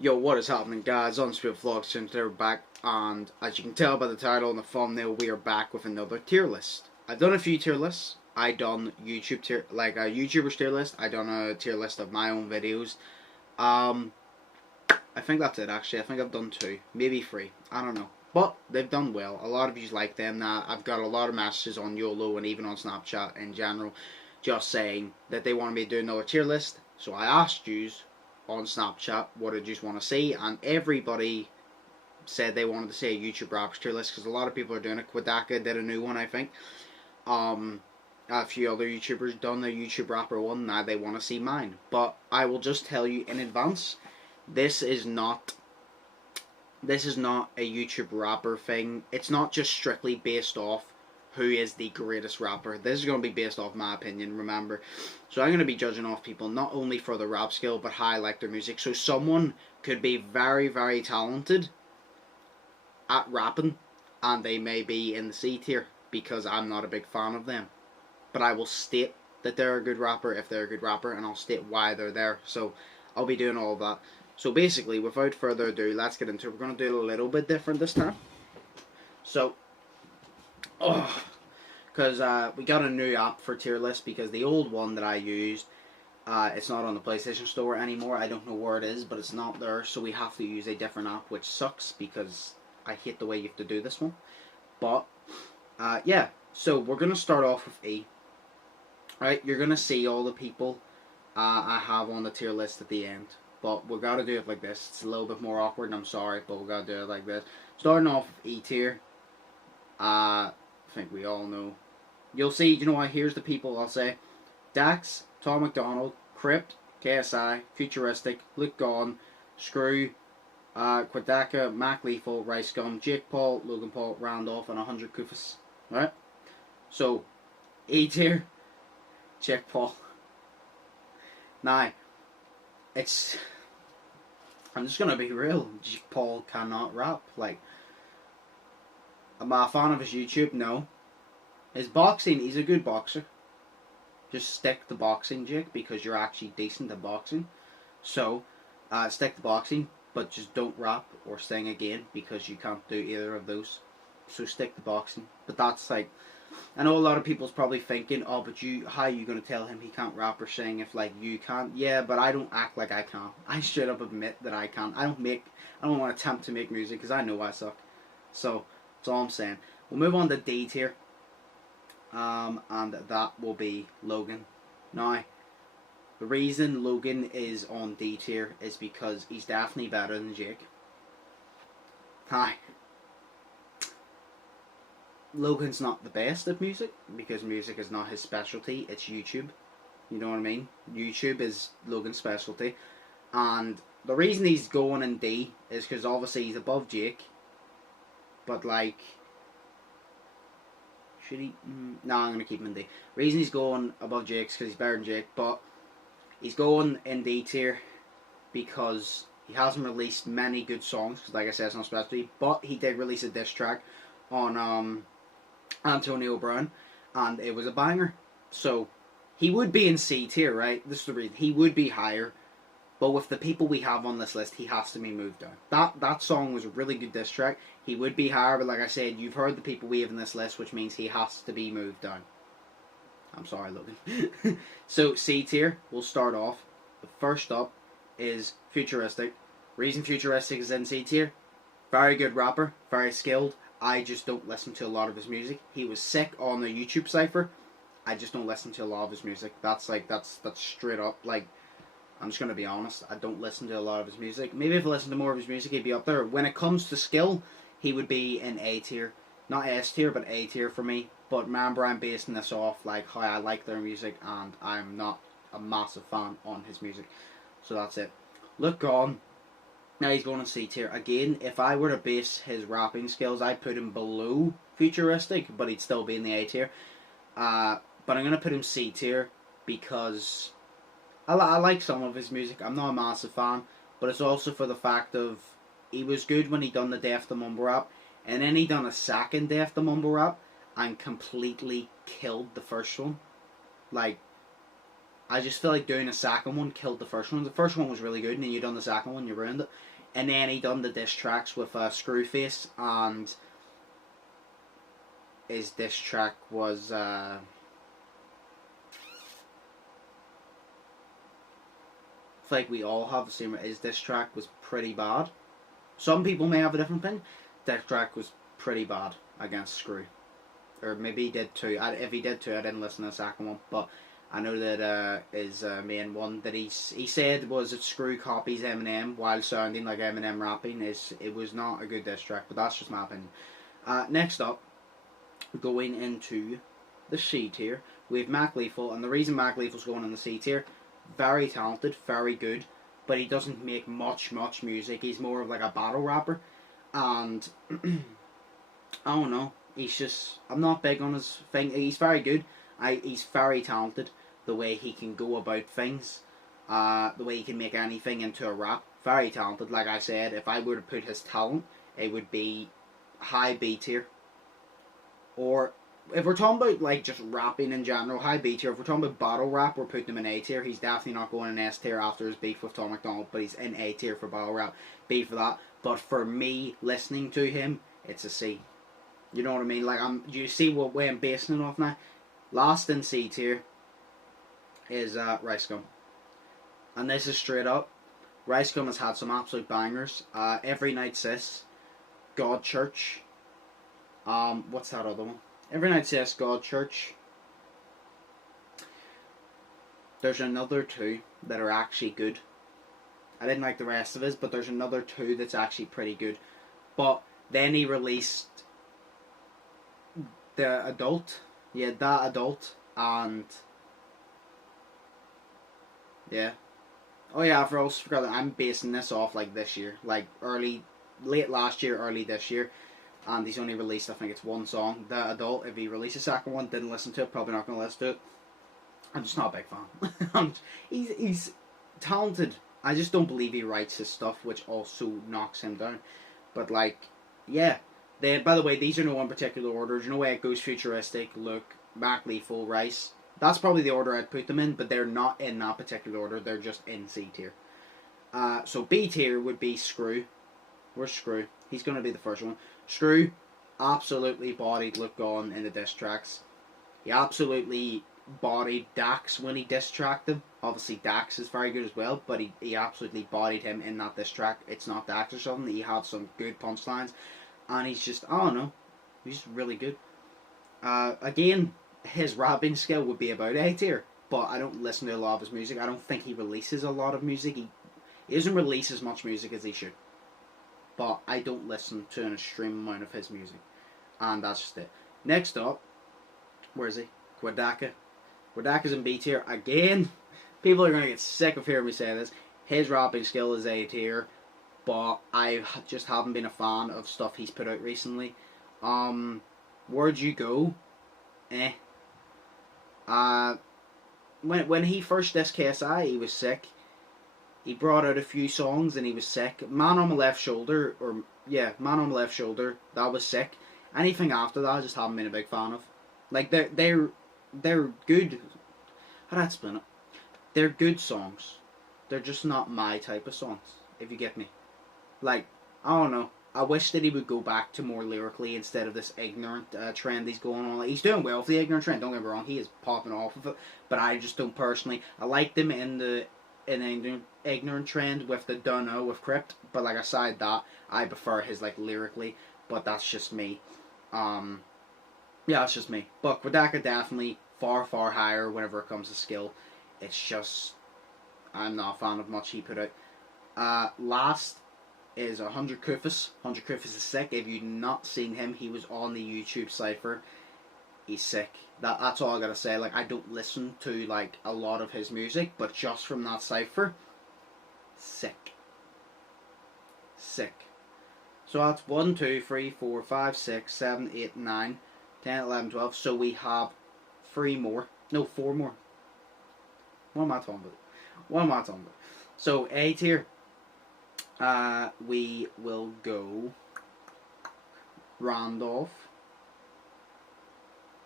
Yo, what is happening, guys? Undisputed Vlogs, since they're back, and as you can tell by the title and the thumbnail, we are back with another tier list. I've done a few tier lists. I done YouTube tier, like a YouTuber's tier list. I done a tier list of my own videos. I think that's it. Actually, I think I've done two, maybe three. I don't know, but they've done well. A lot of you like them. Now I've got a lot of messages on Yolo and even on Snapchat in general, just saying that they want me to do another tier list. So I asked yous on Snapchat what did you want to see, and everybody said they wanted to see a YouTube rappers tier list because a lot of people are doing it. Quadaka did a new one, I think. A few other YouTubers done their YouTube rapper one. Now they want to see mine, but I will just tell you in advance, this is not a YouTube rapper thing. It's not just strictly based off who is the greatest rapper. This is going to be based off my opinion, remember. So I'm going to be judging off people not only for their rap skill, but how I like their music. So someone could be very, very talented at rapping, and they may be in the C tier, because I'm not a big fan of them. But I will state that they're a good rapper if they're a good rapper, and I'll state why they're there. So I'll be doing all of that. So basically, without further ado, let's get into it. We're going to do it a little bit different this time. So, because we got a new app for tier list, because the old one that I used, it's not on the PlayStation Store anymore. I don't know where it is, but it's not there, so we have to use a different app, which sucks because I hate the way you have to do this one. But yeah, so we're going to start off with E. Right, you're going to see all the people I have on the tier list at the end. But we've got to do it like this. It's a little bit more awkward, and I'm sorry, but we've got to do it like this. Starting off with E tier. I think we all know. You'll see, you know what, here's the people I'll say. Dax, Tom McDonald, Crypt, KSI, Futuristic, Luke Gone, Screw, Quadaka, Mac Lethal, Rice Gum, Jake Paul, Logan Paul, Randolph, and 100 Kufas. Right? So, E tier, Jake Paul. Now, I'm just gonna be real. Jake Paul cannot rap. Like, am I a fan of his YouTube? No. His boxing, he's a good boxer. Just stick to boxing, Jake, because you're actually decent at boxing. So, stick to boxing, but just don't rap or sing again, because you can't do either of those. So stick to boxing. But that's like, I know a lot of people's probably thinking, oh, but how are you going to tell him he can't rap or sing if, like, you can't? Yeah, but I don't act like I can. I straight up admit that I can't. I don't want to attempt to make music because I know I suck. So, that's all I'm saying. We'll move on to D tier. And that will be Logan. Now, the reason Logan is on D tier is because he's definitely better than Jake. Hi. Logan's not the best at music, because music is not his specialty, it's YouTube. You know what I mean? YouTube is Logan's specialty. And the reason he's going in D is because obviously he's above Jake. But like, should he? No, I'm going to keep him in D. The reason he's going above Jake's because he's better than Jake, but he's going in D tier because he hasn't released many good songs, because like I said, it's not specialty, but he did release a diss track on Antonio Brown, and it was a banger. So he would be in C tier, right? This is the reason. He would be higher, but with the people we have on this list, he has to be moved down. That song was a really good diss track. He would be higher, but like I said, you've heard the people we have in this list, which means he has to be moved down. I'm sorry, Logan. So C tier, we'll start off. The first up is Futuristic. Reason Futuristic is in C tier: very good rapper, very skilled. I just don't listen to a lot of his music. He was sick on the YouTube cipher. I just don't listen to a lot of his music. That's straight up. Like, I'm just gonna be honest. I don't listen to a lot of his music. Maybe if I listened to more of his music, he'd be up there. When it comes to skill, he would be in A tier, not S tier, but A tier for me. But remember, I'm basing this off like how I like their music, and I'm not a massive fan on his music. So that's it. Look on. Now he's going to C tier. Again, if I were to base his rapping skills, I'd put him below Futuristic, but he'd still be in the A tier. But I'm going to put him C tier because I like some of his music. I'm not a massive fan, but it's also for the fact of he was good when he done the Def the Mumble Rap, and then he done a second Def the Mumble Rap and completely killed the first one. Like, I just feel like doing a second one killed the first one. The first one was really good, and then you done the second one, you ruined it. And then he done the diss tracks with Screwface, and his diss track was like we all have the same. His diss track was pretty bad. Some people may have a different opinion. Diss track was pretty bad against Screw, or maybe he did too. If he did too, I didn't listen to the second one, but I know that his main one that he said was that Screw copies Eminem while sounding like Eminem rapping. It was not a good diss track, but that's just my opinion. Next up, going into the C tier, we have Mac Lethal, and the reason Mac Lethal's going in the C tier, very talented, very good, but he doesn't make much music. He's more of like a battle rapper, and I don't know. I'm not big on his thing. He's very good. He's very talented. The way he can go about things, the way he can make anything into a rap. Very talented. Like I said, if I were to put his talent, it would be high B tier. Or if we're talking about like just rapping in general, high B tier. If we're talking about battle rap, we're putting him in A tier. He's definitely not going in S tier after his beef with Tom McDonald, but he's in A tier for battle rap. B for that. But for me, listening to him, it's a C. You know what I mean? Like do you see what way I'm basing it off now? Last in C tier is Rice Gum, and this is straight up. Rice Gum has had some absolute bangers. Every Night Sis, God Church. What's that other one? Every Night Sis, God Church. There's another two that are actually good. I didn't like the rest of his, but there's another two that's actually pretty good. But then he released the Adult. Yeah, that Adult, and yeah. Oh yeah, I also forgot that I'm basing this off like this year, like late last year, early this year, and he's only released, I think it's one song, the Adult. If he released a second one, didn't listen to it, probably not going to listen to it. I'm just not a big fan. He's talented. I just don't believe he writes his stuff, which also knocks him down. But like, yeah. By the way, these are no one particular order. There's no way it goes Futuristic, Luke, Mac Lethal, Rice. That's probably the order I'd put them in, but they're not in that particular order. They're just in C tier. So B tier would be Screw. Where's Screw? He's going to be the first one. Screw absolutely bodied Luke Gone in the diss tracks. He absolutely bodied Dax when he diss tracked him. Obviously Dax is very good as well, but he absolutely bodied him in that diss track. It's not Dax or something. He had some good punchlines. And he's just, I don't know, he's just really good. Again, his rapping skill would be about A tier, but I don't listen to a lot of his music. I don't think he releases a lot of music. He doesn't release as much music as he should. But I don't listen to an extreme amount of his music. And that's just it. Next up, where is he? Quadaka. Quadaka's in B tier. Again, people are going to get sick of hearing me say this. His rapping skill is A tier. But I just haven't been a fan of stuff he's put out recently. Where'd You Go? When he first dissed KSI, he was sick. He brought out a few songs and he was sick. Man on My Left Shoulder, Man on My Left Shoulder, that was sick. Anything after that, I just haven't been a big fan of. Like they're good. How do I explain it? They're good songs. They're just not my type of songs, if you get me. Like, I don't know. I wish that he would go back to more lyrically instead of this ignorant trend he's going on. Like, he's doing well for the ignorant trend, don't get me wrong. He is popping off of it. But I just don't personally. I liked him in the ignorant trend with the Dunno with Crypt. But like aside that, I prefer his like lyrically. But that's just me. Yeah, that's just me. But Quadaka definitely far higher whenever it comes to skill. It's just, I'm not a fan of much he put out. Last is 100 Kufis. 100 Kufis is sick. If you've not seen him, he was on the YouTube cypher. He's sick. That's all I gotta say. Like, I don't listen to like a lot of his music, but just from that cypher, sick. So that's 1, 2, 3, 4, 5, 6, 7, 8, 9, 10, 11, 12. So we have 3 more. No, 4 more. What am I talking about? So A tier. We will go Randolph.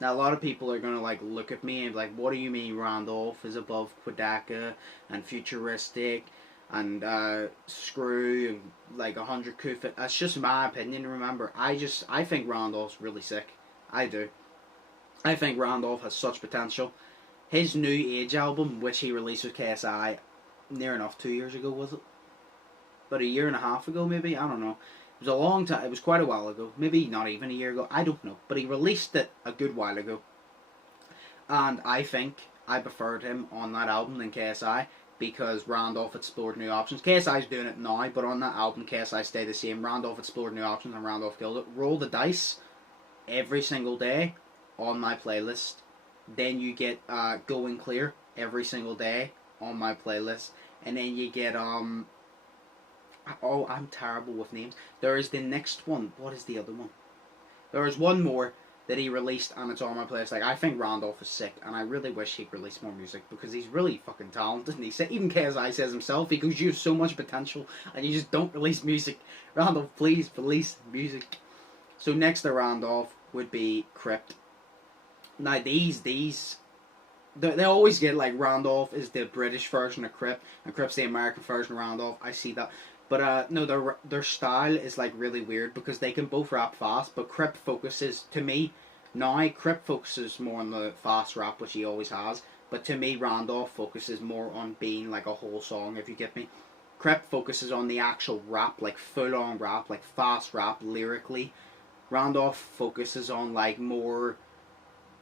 Now a lot of people are gonna like look at me and be like, what do you mean Randolph is above Quadaka and Futuristic and Screw and like 100 Kufa? That's just my opinion. Remember, I think Randolph's really sick. I do. I think Randolph has such potential. His New Age album, which he released with KSI, near enough 2 years ago, was it? About a year and a half ago, maybe? I don't know. It was a long time. It was quite a while ago. Maybe not even a year ago. I don't know. But he released it a good while ago. And I think I preferred him on that album than KSI because Randolph explored new options. KSI's doing it now, but on that album, KSI stayed the same. Randolph explored new options and Randolph killed it. Roll the Dice every single day on my playlist. Then you get Going Clear every single day on my playlist. And then you get oh, I'm terrible with names. There is the next one. What is the other one? There is one more that he released and it's on my playlist. Like, I think Randolph is sick and I really wish he'd release more music because he's really fucking talented. And he said, even KSI says himself, he goes, you have so much potential and you just don't release music. Randolph, please release music. So next to Randolph would be Crypt. Now they always get like Randolph is the British version of Crypt and Crypt's the American version of Randolph. I see that. But no, their style is like really weird because they can both rap fast, but Crypt focuses, to me, now Crypt focuses more on the fast rap, which he always has, but to me Randolph focuses more on being like a whole song, if you get me. Crypt focuses on the actual rap, like full on rap, like fast rap, lyrically. Randolph focuses on like more,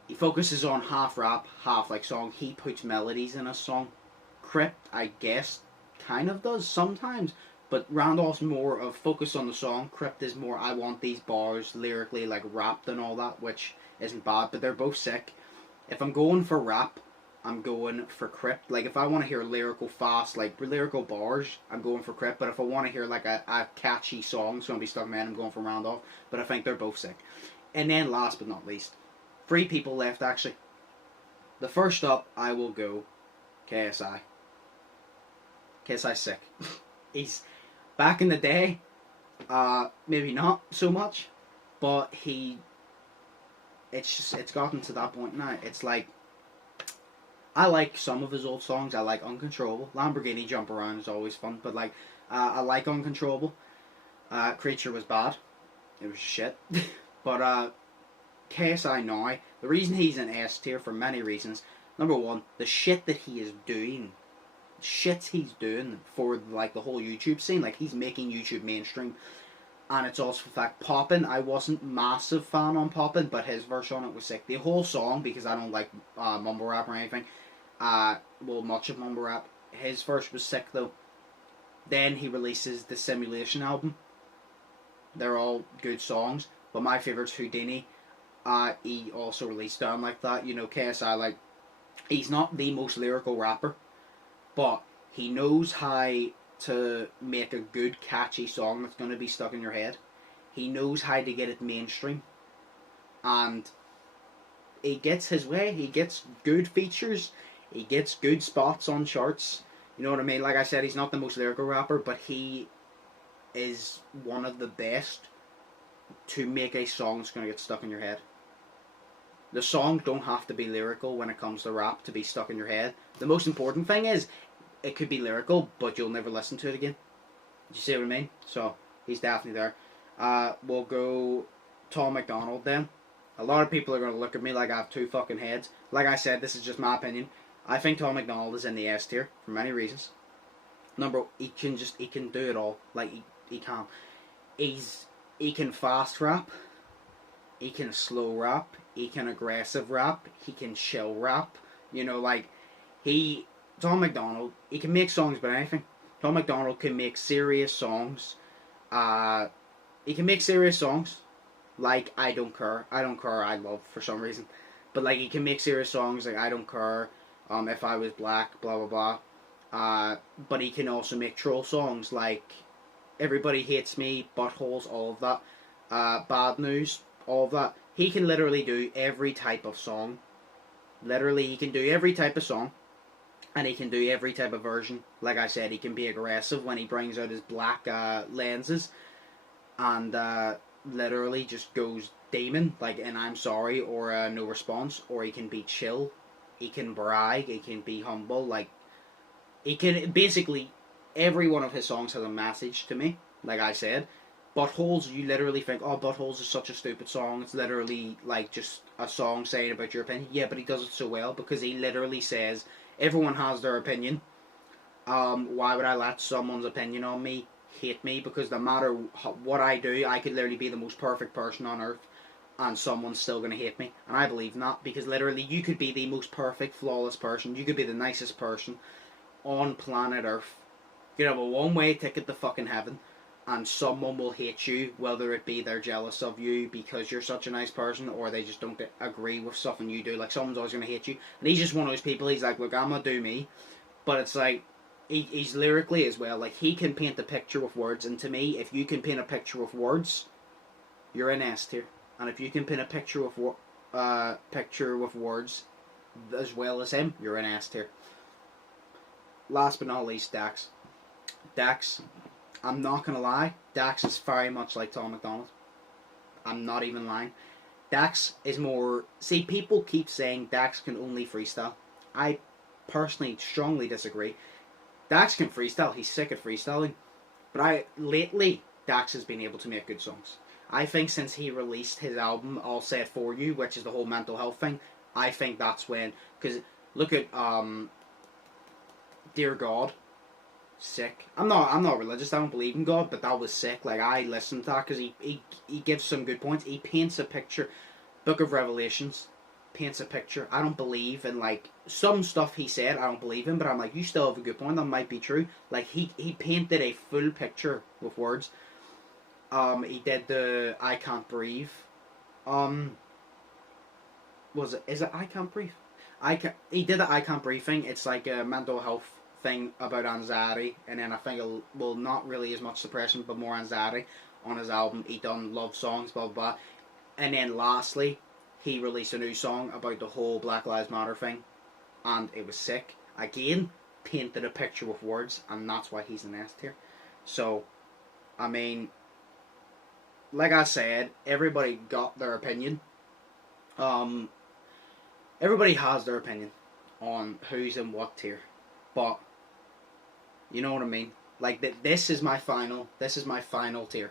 he focuses on half rap, half like song. He puts melodies in a song. Crypt, I guess, kind of does sometimes. But Randolph's more of focus on the song. Crypt is more, I want these bars lyrically, like rapped and all that, which isn't bad, but they're both sick. If I'm going for rap, I'm going for Crypt. Like, if I want to hear lyrical fast, like lyrical bars, I'm going for Crypt. But if I want to hear like a catchy song, it's going to be Stuck Man, I'm going for Randolph. But I think they're both sick. And then last but not least, 3 people left actually. The first up, I will go KSI. KSI's sick. He's... Back in the day, maybe not so much, but it's gotten to that point now. It's like, I like some of his old songs. I like Uncontrollable. Lamborghini Jump Around is always fun, but like, I like Uncontrollable. Creature was bad. It was shit. But KSI now, the reason he's in S tier for many reasons. Number one, the shit that he is doing. Shit he's doing for like the whole YouTube scene, like he's making YouTube mainstream, and it's also the fact Poppin'. I wasn't massive fan on Poppin', but his verse on it was sick. The whole song, because I don't like mumble rap or anything, well, much of mumble rap. His verse was sick though. Then he releases the Simulation album. They're all good songs, but my favorite's Houdini. He also released Down Like That. You know, KSI, like, he's not the most lyrical rapper, but he knows how to make a good, catchy song that's going to be stuck in your head. He knows how to get it mainstream. And he gets his way. He gets good features. He gets good spots on charts. You know what I mean? Like I said, he's not the most lyrical rapper, but he is one of the best to make a song that's going to get stuck in your head. The songs don't have to be lyrical when it comes to rap to be stuck in your head. The most important thing is, it could be lyrical, but you'll never listen to it again. Do you see what I mean? So, he's definitely there. We'll go Tom McDonald then. A lot of people are going to look at me like I have 2 fucking heads. Like I said, this is just my opinion. I think Tom McDonald is in the S tier for many reasons. He can do it all. Like, he can. He can fast rap. He can slow rap. He can aggressive rap. He can chill rap. You know, like, Tom McDonald, he can make songs about anything. Tom McDonald can make serious songs. He can make serious songs. Like, I Don't Care. I Don't Care, I love for some reason. But, like, he can make serious songs like I Don't Care, If I Was Black, blah, blah, blah. But he can also make troll songs like Everybody Hates Me, Buttholes, all of that. Bad News, all of that. He can literally do every type of song. Literally, he can do every type of song. And he can do every type of version. Like I said, he can be aggressive when he brings out his black lenses. And literally just goes demon, like in I'm Sorry or No Response, or he can be chill, he can brag, he can be humble, like he can basically every one of his songs has a message to me. Like I said, Buttholes, you literally think, oh, Buttholes is such a stupid song. It's literally like just a song saying about your opinion. Yeah, but he does it so well because he literally says everyone has their opinion. Why would I let someone's opinion on me hate me? Because no matter what I do, I could literally be the most perfect person on earth, and someone's still going to hate me. And I believe not, because literally you could be the most perfect, flawless person. You could be the nicest person on planet Earth. You have a one-way ticket to fucking heaven, and someone will hate you, whether it be they're jealous of you because you're such a nice person, or they just don't agree with something you do. Like, someone's always going to hate you. And he's just one of those people, he's like, look, I'm going to do me. But it's like, he's lyrically as well. Like, he can paint a picture with words, and to me, if you can paint a picture with words, you're an S tier. And if you can paint a picture with words as well as him, you're an S tier. Last but not least, Dax. Dax, I'm not gonna lie, Dax is very much like Tom MacDonald. I'm not even lying. Dax is more... See, people keep saying Dax can only freestyle. I personally strongly disagree. Dax can freestyle. He's sick at freestyling. But lately, Dax has been able to make good songs. I think since he released his album, All Set For You, which is the whole mental health thing, I think that's when... Because look at Dear God. Sick. I'm not religious, I don't believe in God, but that was sick. Like, I listened to that because he gives some good points. He paints a picture. Book of Revelations paints a picture. I don't believe in, like, some stuff he said I don't believe in, but I'm like, you still have a good point, that might be true. Like, he painted a full picture with words. He did the I Can't Breathe. Is it I Can't Breathe? He did the I Can't Breathe thing. It's like a mental health thing about anxiety, and then I think not really as much depression but more anxiety on his album. He done love songs, blah blah blah. And then lastly, he released a new song about the whole Black Lives Matter thing, and it was sick. Again, painted a picture with words, and that's why he's an S tier. So, I mean, like I said, everybody got their opinion. Everybody has their opinion on who's in what tier, but you know what I mean? Like, this is my final tier.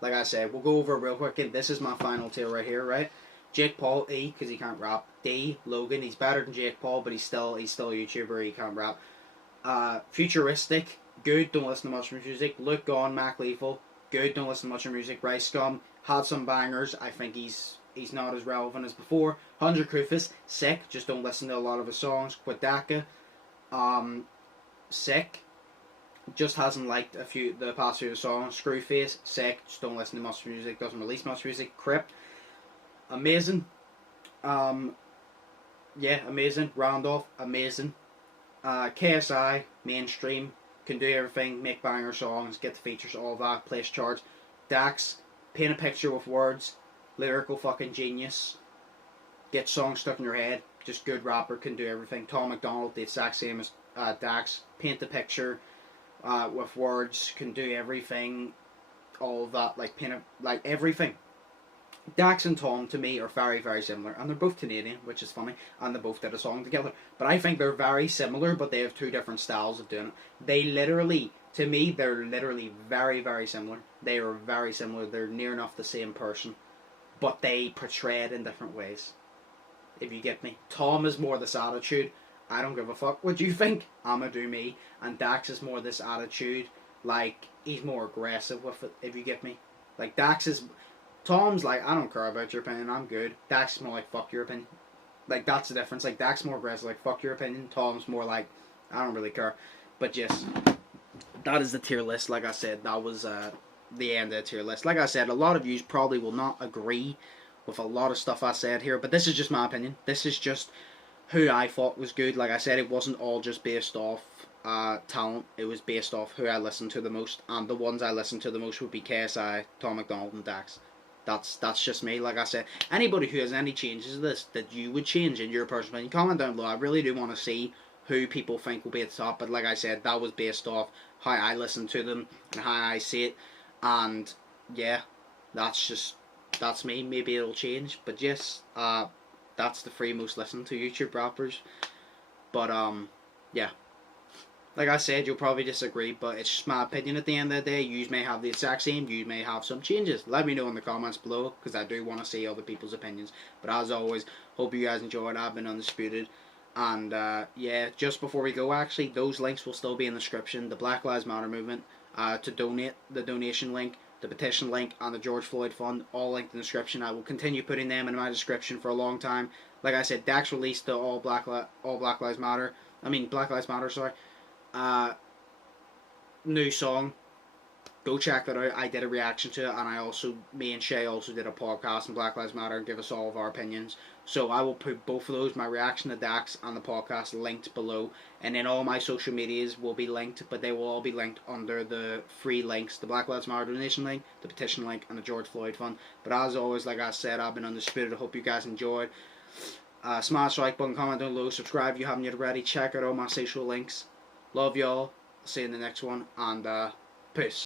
Like I said, we'll go over it real quick. This is my final tier right here, right? Jake Paul, E, because he can't rap. D, Logan, he's better than Jake Paul, but he's still a YouTuber, he can't rap. Futuristic, good, don't listen to much music. Luke Gone, Mac Lethal, good, don't listen to much music. Rice Scum, had some bangers. I think he's not as relevant as before. 100 Krufus, sick, just don't listen to a lot of his songs. Quadaka, sick, just hasn't liked the past few songs. Screwface, sick, just don't listen to much music, doesn't release much music. Crypt, amazing. Amazing. Randolph, amazing. KSI, mainstream, can do everything, make banger songs, get the features, all that, place charts. Dax, paint a picture with words, lyrical fucking genius, get songs stuck in your head, just good rapper, can do everything. Tom MacDonald, the exact same as Dax, paint the picture with words, can do everything, all of that, like paint like everything. Dax and Tom, to me, are very, very similar, and they're both Canadian, which is funny, and they both did a song together, but I think they're very similar, but they have two different styles of doing it. To me, they're literally very, very similar. They are very similar, they're near enough the same person, but they portray it in different ways, if you get me. Tom is more this attitude, I don't give a fuck what you think, I'ma do me, and Dax is more this attitude, like, he's more aggressive with it, if you get me. Like, Tom's like, I don't care about your opinion, I'm good. Dax is more like, fuck your opinion. Like, that's the difference. Like, Dax is more aggressive, like, fuck your opinion. Tom's more like, I don't really care. But yes, that is the tier list. Like I said, that was the end of the tier list. Like I said, a lot of you probably will not agree with a lot of stuff I said here, but this is just my opinion. This is just who I thought was good. Like I said, it wasn't all just based off talent. It was based off who I listened to the most, and the ones I listened to the most would be KSI, Tom MacDonald, and Dax. That's just me. Like I said, anybody who has any changes to this that you would change in your personal opinion, comment down below. I really do want to see who people think will be at the top, but like I said, that was based off how I listen to them and how I see it. And yeah, That's me. Maybe it'll change, but yes, that's the three most listened to YouTube rappers. But yeah. Like I said, you'll probably disagree, but it's just my opinion at the end of the day. You may have the exact same, you may have some changes. Let me know in the comments below, because I do want to see other people's opinions. But as always, hope you guys enjoyed. I've been Undisputed. And yeah, just before we go, actually, those links will still be in the description. The Black Lives Matter movement, to donate, the donation link, the petition link, and the George Floyd Fund, all linked in the description. I will continue putting them in my description for a long time. Like I said, Dax released the Black Lives Matter, sorry. New song. Go check that out. I did a reaction to it, and me and Shay also did a podcast on Black Lives Matter and give us all of our opinions. So I will put both of those, my reaction to Dax and the podcast, linked below. And then all my social medias will be linked, but they will all be linked under the three links: the Black Lives Matter donation link, the petition link, and the George Floyd Fund. But as always, like I said, I've been Undisputed. I hope you guys enjoyed. Smash the like button, comment down below, subscribe if you haven't yet already. Check out all my social links. Love y'all. See you in the next one, and peace.